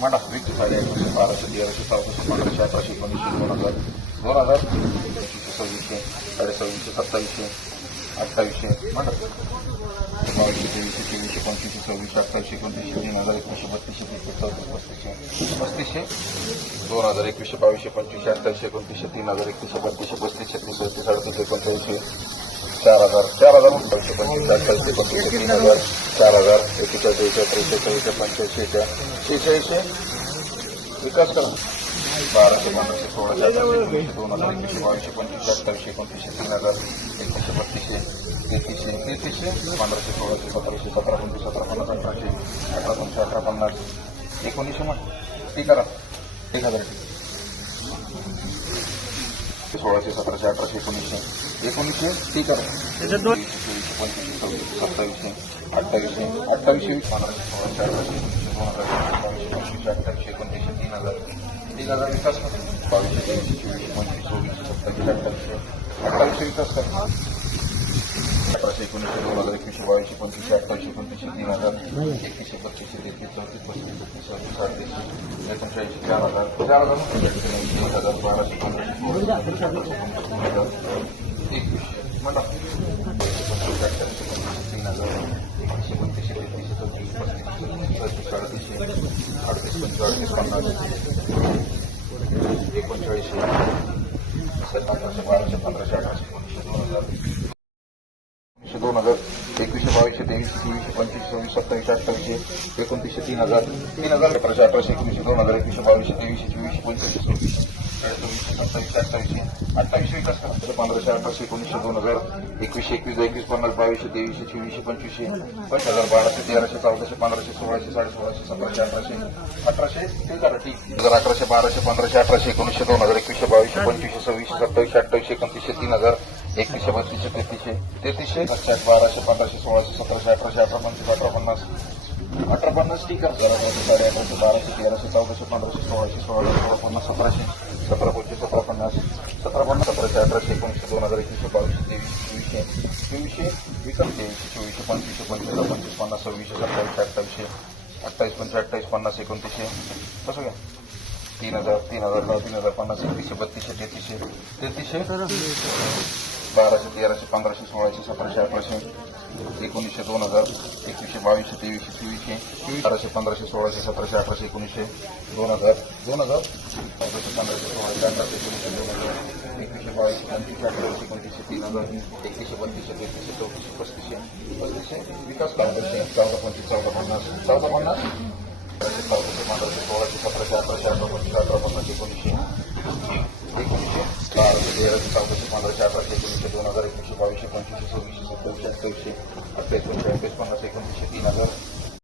मांडा. विकतो साडे एकशे बाराशे तेराशे चौदाशे पंधराशे अठराशे एकोणीसशे दोन हजार दोन हजार एकवीसशे सव्वीसशे साडे सव्वीसशे सत्तावीसशे अठ्ठावीसशे मांडा. बावीसशे तेवीसशे तेवीसशे पंचवीसशे सव्वीसशे अठ्ठावीसशे एकोणतीसशे तीन हजार एकोणीसशे बत्तीसशे तीसशे चौतीस पस्तीसशे पस्तीसशे दोन हजार एकवीसशे बावीसशे पंचवीसशे अठ्ठावीसशे एकोणतीसशे तीन हजार एकतीसशे बत्तीसशे पस्तीस छत्तीस सदतीस अडतीस एकोणचाळीसशे चार हजार चार हजार पंचशे पंचेचाळीस अठ्ठावीसशे एकोणतीसशे तीन हजार चार हजार एकेचाळीस एकेचाळीस त्रेचाळीस पंच्याऐंशी शेहेचाळीसशे. विकास करा. बाराशे पन्नासशे सोळाशे अठराशे दोन हजार एकशे बावीसशे पंचवीस अठ्ठावीसशे एकोणतीसशे तीन हजार एकवीसशे बत्तीसशे तेहतीसशे तेहतीसशे पंधराशे सोळाशे सतराशे सतरा पंचवीस सतरा पन्नास अठराशे अठरा पंचवीस अठरा पन्नास. एकोणीसशे मग ते करा. एक हजार. सोळाशे सतराशे अठराशे एकोणीसशे. एकोणीसशे ठीक करा दोन चोवीसशे सत्तावीसशे अठ्ठावीसशे अठ्ठावीसशे पंधराशे सोळाशे अठराशे दोन हजार पंचवीसशे अठ्ठावीसशे एकोणतीसशे तीन हजार. तीन हजार विकास बावीसशे तेवीसशे चोवीसशे पंचवीस सव्वीसशे सत्तावीसशे अठ्ठावीसशे. अठ्ठावीसशे विकास करा अठराशे एकोणीसशे दोन हजार एकवीसशे बावीसशे पंचवीसशे अठ्ठावीसशे एकोणतीसशे तीन हजार. एकवीसशे पच्चीसशे तेहतीस चौतीस पस्तीस छत्तीस सव्वीस अडतीसशे एकोणचाळीसशे चार हजार चार हजार एक हजार बाराशे पंधराशे सोळाशे सतराशे अठराशे तीन हजार एकवीसशे म्हणा पंचवीसशे अठ्ठावीसशे पंचवीसशे तीन हजार एकवीसशे बत्तीसशे तेहतीसशे चौतीस पस्तीस छत्तीस अडतीसशे अडतीस पंचेचाळीस पन्नास एकोणचाळीसशे अठराशे बाराशे पंधराशे अठराशे एकोणीसशे दोन हजार एकशे दोन हजार एकवीसशे बावीसशे चोवीसशे पंचवीसशे सव्वीस सत्तावीसशे अठ्ठावीसशे एकोणतीसशे तीन हजार. तीन हजार अठराशे अठराशे एकोणीसशे दोन हजार एकवीसशे बावीसशे तेवीसशे चोवीसशे पंचवीसशे सव्वीसशे चोवीसशे सत्तावीसशे अठ्ठावीसशे अठ्ठावीसशे विकास करा. पंधराशे अठराशे एकोणीसशे दोन हजार एकवीसशे एकवीस एकवीस पन्नास बावीसशे तेवीसशे चोवीसशे पंचवीसशे पाच हजार बाराशे तेराशे चौदाशे पंधराशे सोळाशे साडे सोळाशे सतराशे अठराशे अठराशे ते करा ठीक. हजार अकराशे बाराशे पंधराशे अठराशे एकोणीसशे दोन हजार एकवीसशे बावीसशे पंचवीसशे सव्वीसशे सत्तावीसशे अठ्ठावीसशे एकोणतीसशे तीन हजार एकवीसशे बत्तीसशे तेहतीसशे तेहतीसशे सातशे बाराशे पंधराशे सोळाशे सतराशे अठराशे अठरा पंचवीस अठरा पन्नास अठरा पन्नास ठीक आहे अकराशे साडे अकराशे बाराशे तेराशे चौदाशे पंधराशे सोळाशे सोळाशे सोळा पन्नास सतराशे सतरा पंचवीस सतरा पन्नास सतरा पन्नास सतराशे अठराशे एकोणीसशे दोन हजार एकवीसशे बावीसशे तेवीसशे तेवीसशे वीस तेवीसशे चोवीसशे पंचवीसशे पंचवीस पंचवीस पन्नास सव्वीसशे सत्तावीसशे अठ्ठावीसशे अठ्ठावीस पंचवीस अठ्ठावीस पन्नास एकोणतीसशे कसं घ्या. तीन हजार तीन हजार दहा तीन हजार पन्नास एकतीसशे बत्तीसशे तेहतीसशे तेहतीसशे बाराशे तेराशे पंधराशे सोळाशे सतराशे अठराशे एकोणीसशे दोन हजार एकवीसशे बावीसशे तेवीसशे चोवीसशे बाराशे पंधराशे सोळाशे सतराशे अठराशे एकोणीसशे दोन हजार दोन हजार पंधराशे पंधराशे सोळाशे अठराशे एकोणीसशे दोन हजार एकवीसशे बावीसशे पंचवीसशे अठराशे एकोणतीसशे तीन हजार एकवीसशे बत्तीसशे तेहतीसशे चौतीसशे पस्तीसशे पस्तीसशे विकास चौदाशे चौदा पंचवीस चौदा पन्नास चौदा पन्नास पंधराशे सोळाशे सतराशे अठराशे अठरा पंचवीस अठरा पन्नास एकोणीसशे एकोणीसशे चार तेराशे चौदाशे पंधराशे अठराशे एकोणीसशे दोन हजार एकोणीसशे बावीसशे पंचवीसशे सव्वीसशे सत्तावीसशे अठ्ठावीसशे अठ्ठावीस पंचवीस पन्नास एकोणतीसशे तीन हजार